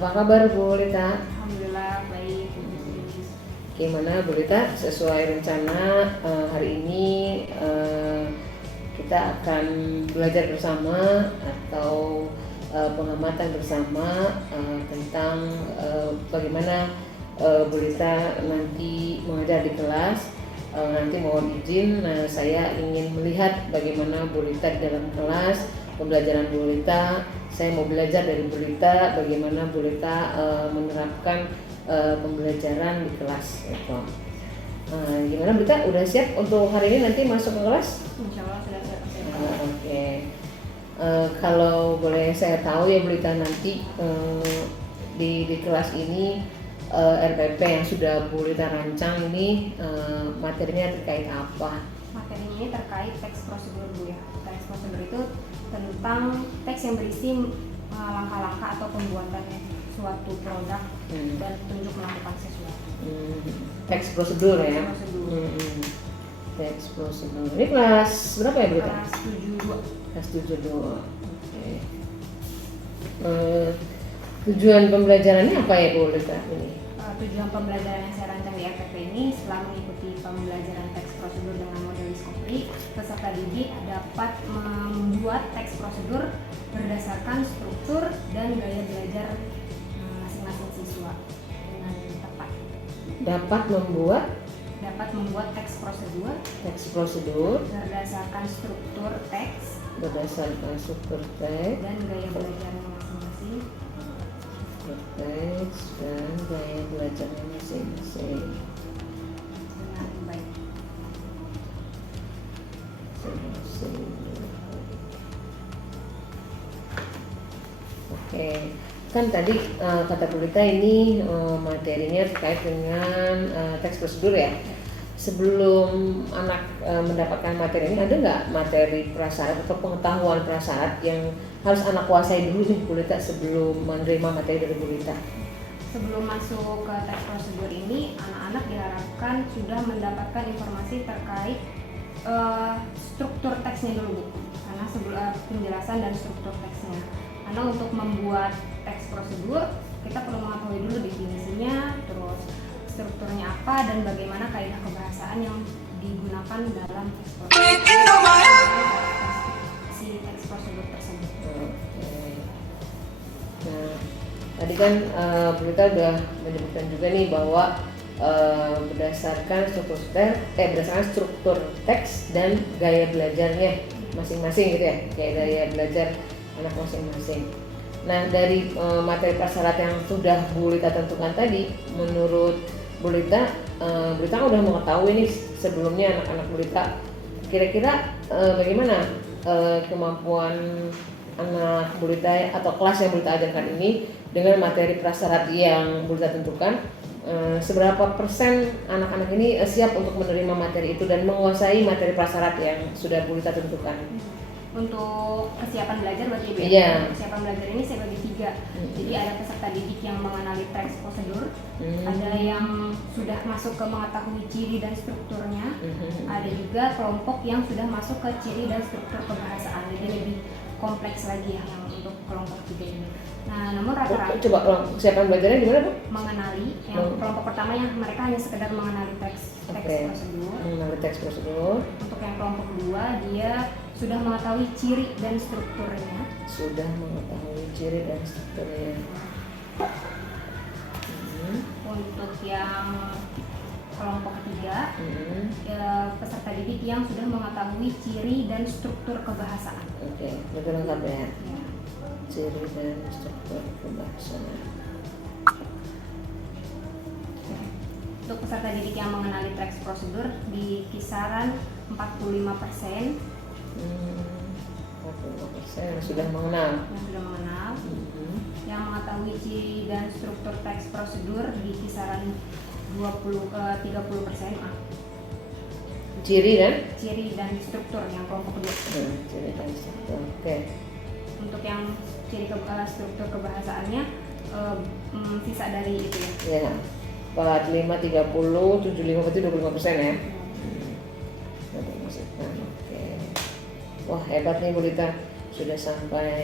Apa kabar Bu Lita? Alhamdulillah baik. Gimana Bu Lita? Sesuai rencana hari ini kita akan belajar bersama atau pengamatan bersama tentang bagaimana Bu Lita nanti mengajar di kelas. Nanti mohon izin, saya ingin melihat bagaimana Bu Lita di dalam kelas, pembelajaran Bu Lita. Saya mau belajar dari Bu Lita bagaimana Bu Lita menerapkan pembelajaran di kelas gitu. Gimana Bu Lita? Udah siap untuk hari ini nanti masuk ke kelas? Insya Allah sudah siap. Oke. Kalau boleh saya tahu ya Bu Lita, nanti di kelas ini RPP yang sudah Bu Lita rancang ini materinya terkait apa? Materi ini terkait teks prosedur Bu ya. Teks prosedur itu tentang teks yang berisi langkah-langkah atau pembuatan suatu produk dan petunjuk melakukan sesuatu. Teks prosedur ya. Teks prosedur. Ini kelas berapa ya Bu Lita? Kelas 72. Kelas 72. Oke. Tujuan pembelajarannya apa ya Bu Lita ini? Tujuan pembelajaran yang saya rancang di RPP ini setelah mengikuti pembelajaran teks prosedur dengan model Discovery, peserta didik dapat membuat teks prosedur berdasarkan struktur dan gaya belajar masing-masing siswa dengan tepat. Dapat membuat teks prosedur berdasarkan struktur teks dan gaya belajarnya masing-masing. Teks dan gaya belajarnya masing-masing. Dengan baik. Oke, kan tadi kata Bu Lita ini materinya terkait dengan teks prosedur ya. Sebelum anak mendapatkan materi ini, ada nggak materi prasyarat atau pengetahuan prasyarat yang harus anak kuasai dulu nih Bu Lita sebelum menerima materi dari Bu Lita? Sebelum masuk ke teks prosedur ini, anak-anak diharapkan sudah mendapatkan informasi terkait struktur teksnya dulu Bu. Karena sebelum penjelasan dan struktur teksnya. Karena untuk membuat teks prosedur, kita perlu mengetahui dulu definisinya, terus strukturnya apa dan bagaimana kaidah kebahasaan yang digunakan dalam teks prosedur. Si teks prosedur tersebut. Nah, tadi kan Bu Lita udah menyebutkan juga nih bahwa berdasarkan struktur teks dan gaya belajarnya masing-masing gitu ya, kayak gaya belajar anak masing-masing. Nah, dari materi prasyarat yang sudah Bu Lita tentukan tadi, menurut Bu Lita kan udah mengetahui nih sebelumnya anak-anak Bu Lita kira-kira bagaimana kemampuan anak Bu Lita atau kelas yang Bu Lita ajarkan ini dengan materi prasyarat yang Bu Lita tentukan, seberapa persen anak-anak ini siap untuk menerima materi itu dan menguasai materi prasyarat yang sudah Bu Lita tentukan? Untuk kesiapan belajar berarti Bu ya? Iya. Kesiapan belajar ini saya bagi 3. Jadi ada peserta didik yang mengenali teks prosedur, ada yang sudah masuk ke mengetahui ciri dan strukturnya, ada juga kelompok yang sudah masuk ke ciri dan struktur kebahasaan. Jadi lebih kompleks lagi ya yang untuk kelompok 3 ini. Nah, namun rata-rata Coba kesiapan belajarnya gimana Bu? mengenali, yang kelompok pertama yang mereka hanya sekedar mengenali teks prosedur. Mengenali teks prosedur. Untuk yang kelompok kedua, dia sudah mengetahui ciri dan strukturnya. Untuk yang kelompok ketiga, peserta didik yang sudah mengetahui ciri dan struktur kebahasaan. Oke, betul lengkap ya. Ciri dan struktur kebahasaan. Untuk peserta didik yang mengenali teks prosedur di kisaran 45%. 45% sudah mengenal. Yang mengetahui ciri dan struktur teks prosedur di kisaran 30%. Ciri dan struktur yang kelompok kedua. Ciri dan struktur. Oke. Untuk yang ciri struktur kebahasaannya sisa dari itu ya. Ya. 45, 30, 75 berarti 25% ya. Oke. Wah, hebat nih Bu Lita, sudah sampai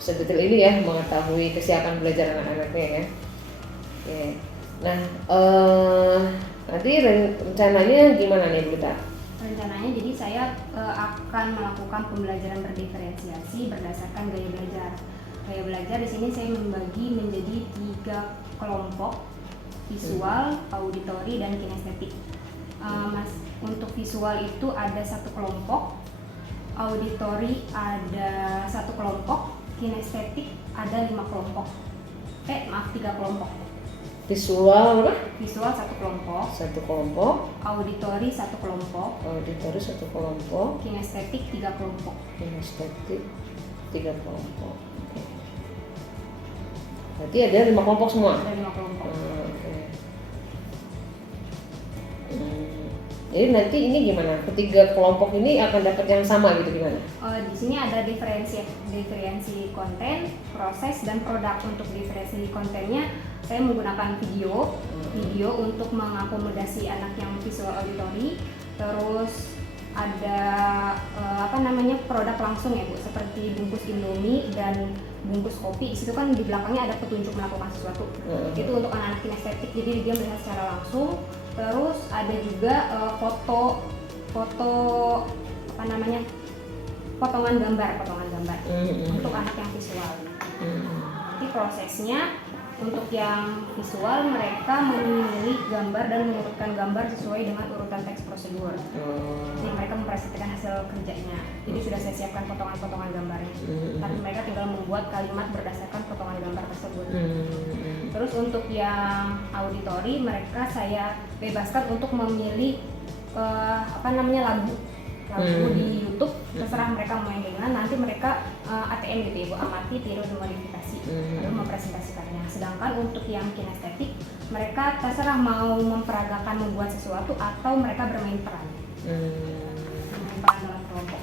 sedetail ini ya mengetahui kesiapan belajar anak-anaknya ya. Oke. Nah, nanti rencananya gimana nih Bu Rita? Rencananya jadi saya akan melakukan pembelajaran berdiferensiasi berdasarkan gaya belajar. Gaya belajar di sini saya membagi menjadi 3 kelompok: visual, auditori, dan kinestetik. Untuk visual itu ada 1 kelompok, auditori ada 1 kelompok, kinestetik ada 5 kelompok. 3 kelompok. Visual apa? Visual 1 kelompok, 1 kelompok, auditori 1 kelompok, auditori 1 kelompok, kinestetik 3 kelompok. kinestetik 3 kelompok. Oke. Berarti ada 5 kelompok semua? Ada 5 kelompok. Oke. Jadi nanti ini gimana? Ketiga kelompok ini akan dapat yang sama gitu gimana? Di sini ada diferensi konten, proses, dan produk. Untuk diferensi kontennya saya menggunakan video untuk mengakomodasi anak yang visual auditori. Terus ada produk langsung ya Bu, seperti bungkus Indomie dan bungkus kopi. Di situ kan di belakangnya ada petunjuk melakukan sesuatu. Itu untuk anak-anak kinestetik, jadi dia melihat secara langsung. Terus ada juga potongan gambar untuk anak yang visual. Nanti prosesnya untuk yang visual mereka memilih gambar dan mengurutkan gambar sesuai dengan urutan teks prosedur. Jadi mereka mempresentasikan hasil kerjanya. Jadi sudah saya siapkan potongan-potongan gambarnya. Tapi mereka tinggal membuat kalimat berdasarkan potongan gambar tersebut. Terus untuk yang auditori mereka saya bebaskan untuk memilih lagu di YouTube, terserah mereka mau yang gimana. Nanti mereka ATM gitu ya Bu, amati, tiru, dan modifikasi, lalu mempresentasikannya. Sedangkan untuk yang kinestetik mereka terserah mau memperagakan membuat sesuatu atau mereka bermain peran. Bermain peran dalam kelompok.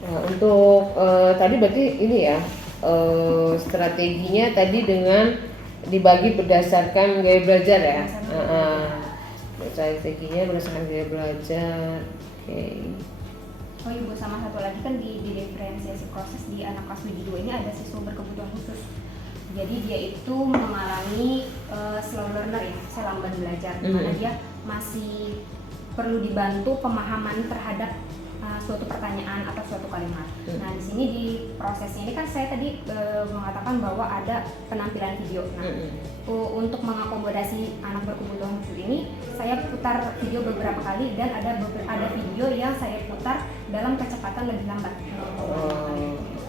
Nah, untuk tadi berarti ini ya strateginya tadi dengan dibagi berdasarkan gaya belajar ya. Strateginya berdasarkan gaya belajar. Oke. Oh Ibu, sama satu lagi kan di diferensiasi proses di anak kelas BD2 ini ada siswa berkebutuhan khusus. Jadi dia itu mengalami slow learner ya, lamban belajar, di mana dia masih perlu dibantu pemahaman terhadap suatu pertanyaan atau suatu kalimat. Nah di sini di prosesnya ini kan saya tadi mengatakan bahwa ada penampilan video. Nah untuk mengakomodasi anak berkebutuhan khusus ini saya putar video beberapa kali dan ada video yang saya putar dalam kecepatan lebih lambat.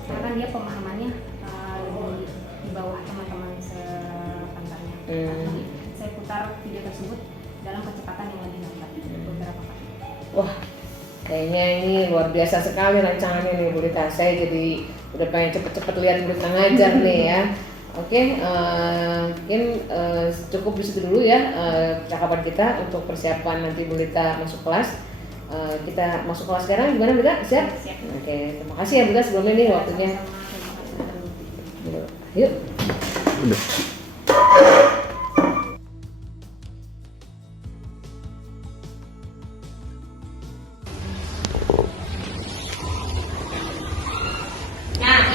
Karena dia pemahamannya lebih di bawah teman-teman sepantarnya. Jadi saya putar video tersebut dalam kecepatan yang lebih lambat beberapa kali. Wah, kayaknya ini luar biasa sekali rancangannya nih Bu Rita. Saya jadi udah pengen cepet-cepet lihat Bu Rita ngajar nih ya. Oke, mungkin cukup di situ dulu ya percakapan kita untuk persiapan nanti Bu Rita masuk kelas. Kita masuk kelas sekarang, gimana Bu Rita? Siap? Siap. Oke, terima kasih ya Bu Rita sebelumnya nih waktunya. Yuk. Udah.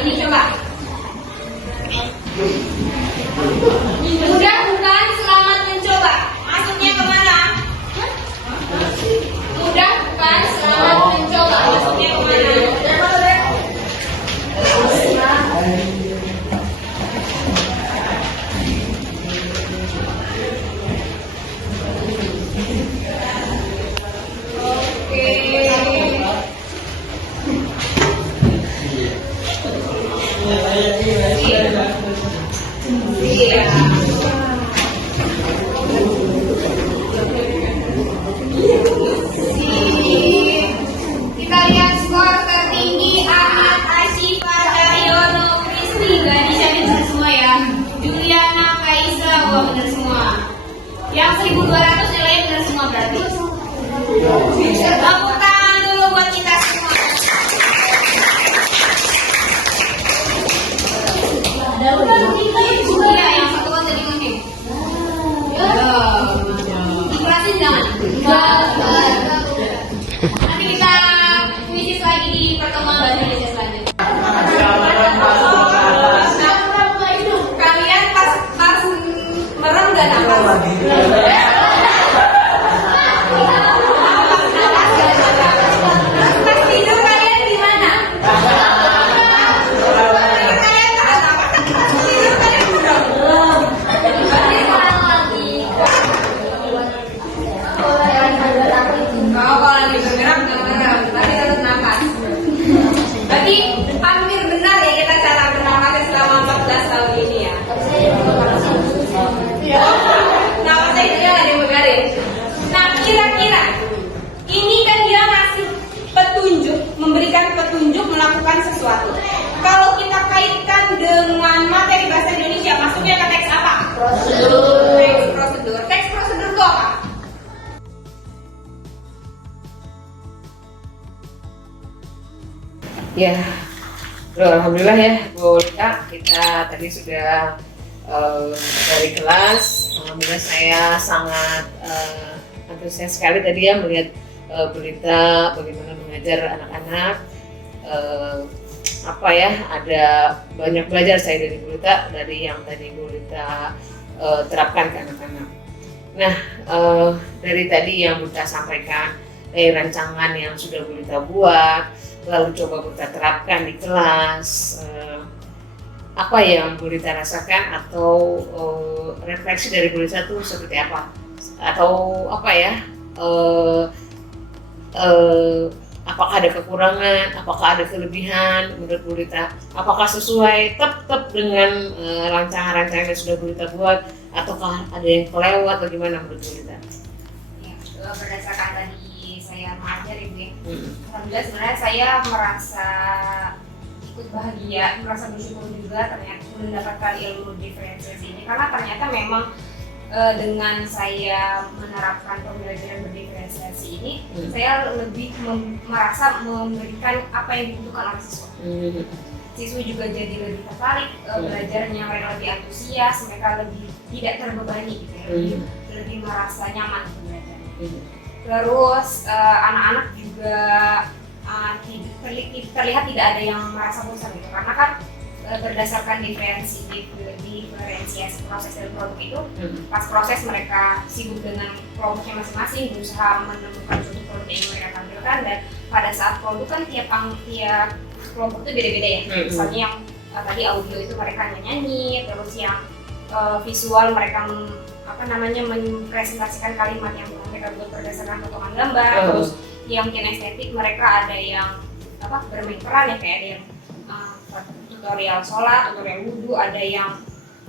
Ini coba. Mudah bukan? Selamat mencoba. Masuknya kemana? Mudah bukan? Selamat mencoba. Masuknya kemana? Kita lihat skor tertinggi Ahmad Asyifa Cahyono Kristi. Gadisnya bisa semua ya. Juliana Kaisa, wah benar semua. Yang 1200 nilainya benar semua berarti. Tepuk tangan dulu buat kita semua. Iya, yang satu kan tadi ngomong. Teks prosedur. Teks prosedur itu apa? Ya, alhamdulillah ya Bu Lita, kita tadi sudah dari kelas. Alhamdulillah saya sangat antusias sekali tadi ya melihat Bu Lita bagaimana mengajar anak-anak. Apa ya, ada banyak belajar saya dari Bu Lita, dari yang tadi Bu Lita terapkan ke anak-anak. Nah, dari tadi yang Bu Lita sampaikan, dari rancangan yang sudah Bu Lita buat, lalu coba Bu Lita terapkan di kelas, apa yang Bu Lita rasakan atau refleksi dari Bu Lita itu seperti apa? Atau apa ya, apakah ada kekurangan, apakah ada kelebihan menurut Bu Lita? Apakah sesuai tetap dengan rancangan-rancangan yang sudah Bu Lita buat, ataukah ada yang kelewat atau gimana menurut Bu Lita? Ya, berdasarkan tadi saya mengajar Ibu ya. Alhamdulillah sebenarnya saya merasa ikut bahagia, merasa bersyukur juga ternyata mendapatkan ilmu diferensiasi ini, karena ternyata memang dengan saya menerapkan pembelajaran berdiferensiasi ini, saya lebih merasa memberikan apa yang dibutuhkan oleh siswa. Siswa juga jadi lebih tertarik belajarnya, mereka lebih antusias, mereka lebih tidak terbebani gitu ya, lebih merasa nyaman belajar. Terus anak-anak juga terlihat tidak ada yang merasa bosan gitu, karena kan berdasarkan diferensiasi proses dan produk itu, pas proses mereka sibuk dengan kelompoknya masing-masing, berusaha menemukan suatu produk yang mereka tampilkan, dan pada saat produk kan tiap kelompok itu beda-beda ya. Misalnya yang tadi audio itu mereka nyanyi, terus yang visual mereka mempresentasikan kalimat yang mereka buat berdasarkan potongan gambar, terus yang kinestetik mereka ada yang bermain peran ya, kayak ada yang tutorial sholat, tutorial wudhu, ada yang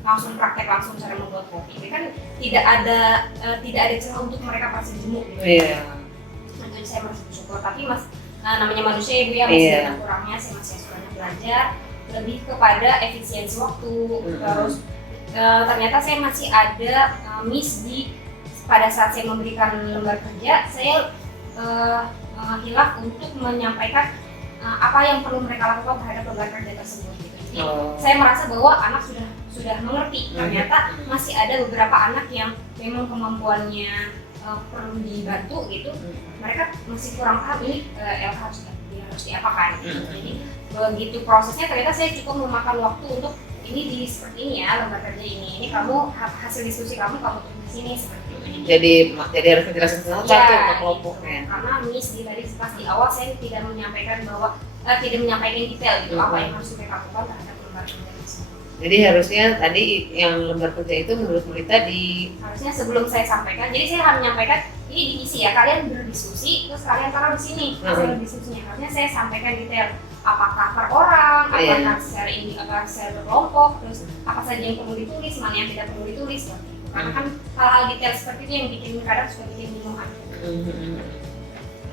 langsung praktek langsung cara membuat kopi. Ini kan tidak ada celah untuk mereka pasti jemuk gitu. Tentunya saya masih bersyukur, tapi namanya manusia Ibu ya, masih ada kurangnya, saya masih suka belajar lebih kepada efisiensi waktu. Terus ternyata saya masih ada miss pada saat saya memberikan lembar kerja, saya hilaf untuk menyampaikan apa yang perlu mereka lakukan terhadap lembar kerja tersebut gitu. Jadi saya merasa bahwa anak sudah mengerti. Ternyata masih ada beberapa anak yang memang kemampuannya perlu dibantu gitu. Mereka masih kurang paham ini LH harus diapakan gitu. Jadi begitu prosesnya ternyata saya cukup memakan waktu untuk ini seperti ini ya, lembar kerja ini kamu hasil diskusi kamu tulis di sini seperti itu. Jadi harus menjelaskan satu ke kelompoknya. Karena miss tadi pas di awal saya tidak menyampaikan detail gitu apa yang harus mereka lakukan terhadap lembar kerja tersebut. Jadi harusnya tadi yang lembar kerja itu menurut Bu Lita harusnya sebelum saya sampaikan, jadi saya akan menyampaikan ini diisi ya, kalian berdiskusi terus kalian taruh di sini hasil diskusinya. Harusnya saya sampaikan detail apakah per orang, apakah secara berkelompok, terus apa saja yang perlu ditulis, mana yang tidak perlu ditulis seperti itu. Karena kan hal-hal detail seperti itu yang bikin kadang suka bikin bingung aja.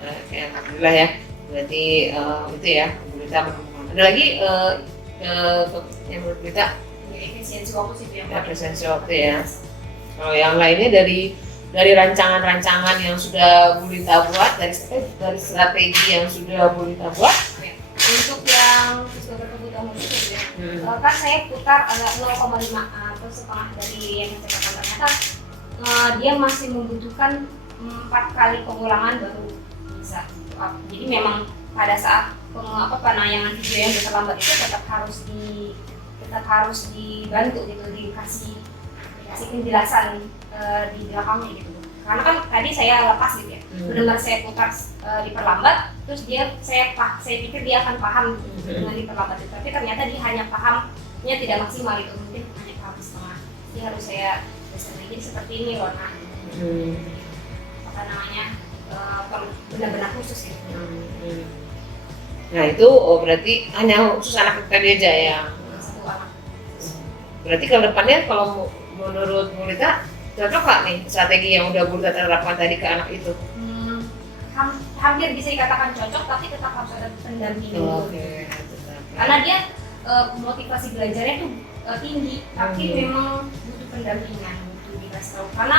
Oke, alhamdulillah ya. Berarti itu ya, Bu Lita menemukan. Ada lagi yang menurut kita efisiensi waktu sih yang efisiensi waktu ya. Kalau yang lainnya dari rancangan-rancangan yang sudah Bu Lita buat, dari strategi yang sudah Bu Lita buat. Untuk yang siswa berkebutuhan khusus ya, kan saya putar agak 0,5 atau setengah dari yang saya katakan. Ternyata dia masih membutuhkan 4 kali pengulangan baru bisa. Jadi memang pada saat penayangan video yang terlambat itu tetap harus dibantu gitu, dikasih penjelasan di belakangnya gitu. Karena kan tadi saya lepas gitu ya, benar-benar saya putar diperlambat, terus saya pikir dia akan paham dengan diperlambat itu, tapi ternyata dia hanya pahamnya tidak maksimal itu, mungkin hanya paham setengah. Jadi harus saya jadi seperti ini loh, benar-benar khusus gitu. Nah itu berarti hanya khusus anak tadi aja ya. Satu anak. Berarti ke depannya kalau menurut Bu Lita cocok nggak nih strategi yang udah Bu Lita terapkan tadi ke anak itu? Hampir bisa dikatakan cocok, tapi tetap harus ada pendampingan. Karena dia motivasi belajarnya tuh tinggi, tapi memang butuh pendampingan. dikasih tahu karena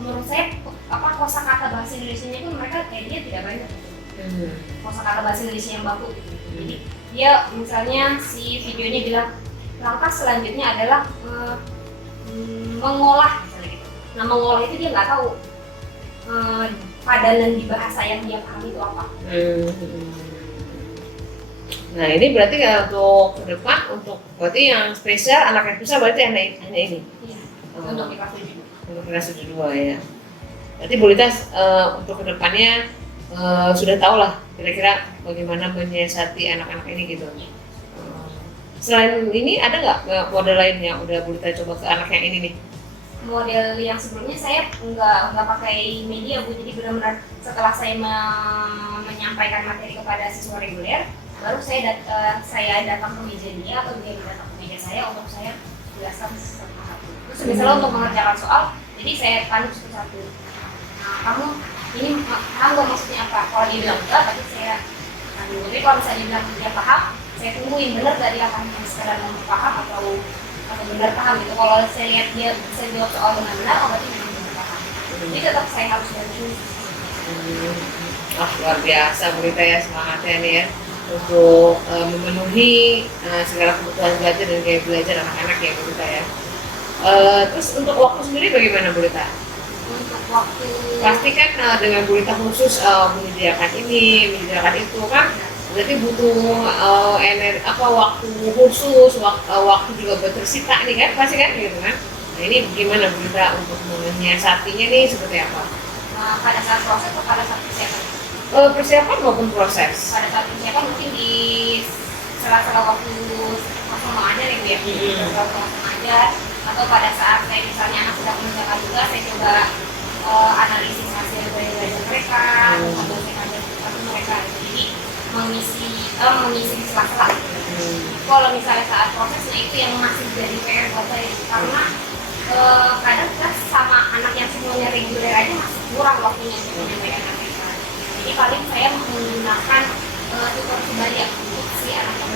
menurut saya kosakata bahasa Indonesianya pun mereka kayaknya tidak banyak kosakata bahasa Indonesia yang baku. Jadi dia misalnya si videonya bilang langkah selanjutnya adalah mengolah misalnya gitu. Nah mengolah itu dia nggak tahu padanan di bahasa yang dia pahami itu apa. Nah ini berarti kalau untuk ke depan untuk berarti yang spesial anak yang susah berarti hanya ini. Iya. Untuk di kelas 7. Untuk kelas 2 ya. Berarti Bu Lita untuk kedepannya sudah tahu lah kira-kira bagaimana menyiasati anak-anak ini gitu. Selain ini ada nggak model lain yang udah Bu Lita coba ke anak yang ini nih? Model yang sebelumnya saya nggak pakai media Bu, jadi benar-benar setelah saya menyampaikan materi kepada siswa reguler, baru saya datang ke meja dia atau dia datang ke meja saya untuk saya jelaskan satu-satu. Terus misalnya untuk mengerjakan soal, jadi saya tanya satu-satu. Nah, kamu ini paham gak maksudnya apa? Kalau dia bilang enggak, berarti saya tanya. Tapi kalau misalnya dia bilang dia paham, saya tungguin benar gak dia akan sekedar paham atau benar paham gitu. Kalau saya lihat dia bisa jawab soal dengan benar, berarti memang benar paham. Jadi tetap saya harus bantu. Luar biasa Bu Lita ya, semangatnya nih ya untuk memenuhi segala kebutuhan belajar dan gaya belajar anak-anak ya Bu Lita ya. Terus untuk waktu sendiri bagaimana Bu Lita? Untuk waktu Pasti kan dengan Bu Lita khusus menyediakan ini, menyediakan itu kan berarti butuh waktu khusus, waktu juga tersita nih kan, pasti kan gitu kan. Nah ini gimana Bu Lita untuk menyiasatinya nih seperti apa? pada saat proses atau pada saat persiapan? Persiapan maupun proses. Pada saat persiapan mungkin di sela-sela waktu langsung mengajar ya Bu ya, sela-sela langsung mengajar, atau pada saat saya misalnya anak sedang mengerjakan juga, saya coba analisis hasil belajar mereka, atau saya ngajar sesuatu mereka, jadi mengisi di sela-sela. Kalau misalnya saat prosesnya itu yang masih jadi PR buat saya, karena kadang kita sama anak yang semuanya reguler aja masih kurang waktunya untuk menyampaikan mereka. Jadi paling saya menggunakan tutor sebaya untuk si anak yang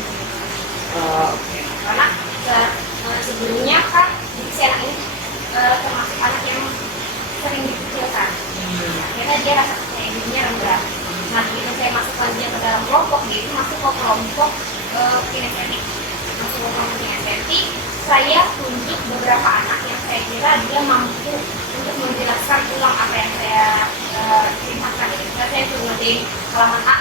karena sebelumnya kan jadi si anak ini termasuk anak yang sering dikucilkan. Akhirnya dia rasa percaya dirinya rendah. Nah begitu saya masukkan dia ke dalam kelompok, dia itu masuk ke kelompok kinestetik. Masuk ke kelompok kinestetik, saya tunjuk beberapa anak yang saya kira dia mampu untuk menjelaskan ulang apa yang saya ceritakan. Saya tunjukin halaman A,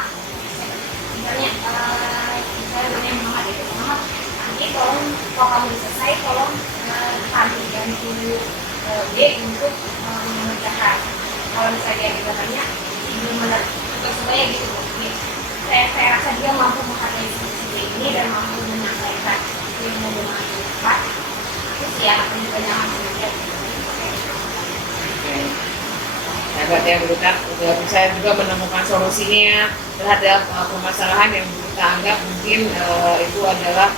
misalnya namanya Muhammad itu, Muhammad nanti tolong kalau kamu selesai tolong kami bantu D untuk mengerjakan. Kalau misalnya dia bertanya belum benar untuk supaya gitu. Saya rasa dia mampu menghargai sisi ini dan mampu menyampaikan ilmu dengan cepat. Terus ya akan juga nyaman belajar. Hebat ya Bu Lita, bisa juga menemukan solusinya terhadap permasalahan yang Bu Lita anggap mungkin itu adalah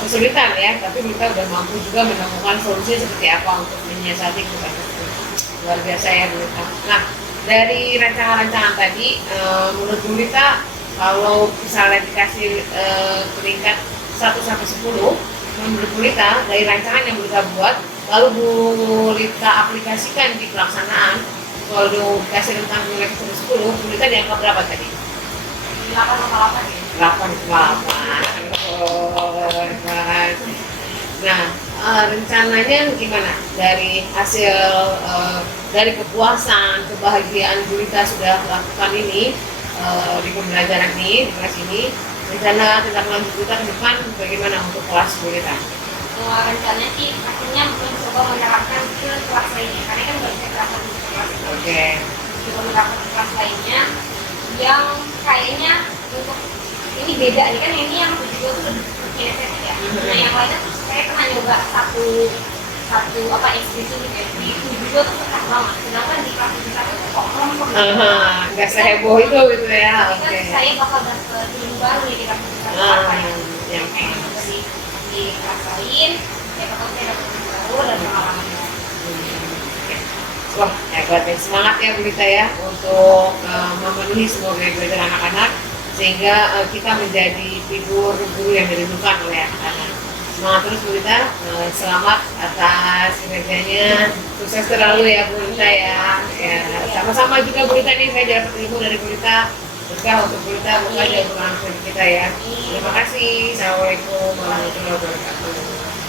kesulitan ya, tapi Bu Lita udah mampu juga menemukan solusi seperti apa untuk menyiasati kesulitan tersebut. Luar biasa ya Bu Lita. Nah dari rancangan-rancangan tadi, menurut Bu Lita kalau misalnya dikasih peringkat 1-10, menurut Bu Lita dari rancangan yang Bu Lita buat, lalu Bu Lita aplikasikan di pelaksanaan, kalau dikasih tentang nilai 10, Bu Lita diangkat berapa tadi? 8,8 ya? 8,8. Nah, rencananya gimana? Dari hasil, dari kepuasan, kebahagiaan Bu Lita sudah melakukan ini, di pembelajaran ini, di kelas ini, rencana tindak lanjut kita ke depan bagaimana untuk kelas Bu Lita? Rencananya sih akhirnya mencoba menerapkan ke kelas lainnya, karena kan nggak bisa terapkan di kelas itu. Oke. Coba menerapkan ke kelas lainnya yang kayaknya untuk ini beda nih kan, ini yang kedua tuh lebih kinestetik ya. Nah yang lainnya tuh saya pernah nyoba satu ekspresi gitu ya, di kedua tuh susah banget, sedangkan di kelas kita tuh kok lempeng. Nggak seheboh itu gitu ya. Oke. Saya bakal dapet ilmu baru nih di kelas kita apa yang kayak di kelas lain, saya bakal saya dapet ilmu baru dan pengalaman. Wah, hebat ya, semangat ya Bu Lita ya untuk memenuhi semua gaya belajar anak-anak sehingga kita menjadi figur guru yang dirindukan oleh anak-anak. Semangat terus Bu Rita, selamat atas kinerjanya, sukses terlalu ya Bu Rita ya. Ya, sama-sama juga Bu Rita nih, saya dapat ilmu dari Bu Rita. Berkah untuk Bu Rita, bukan dari pengalaman kita ya. Terima kasih. Assalamualaikum warahmatullahi wabarakatuh.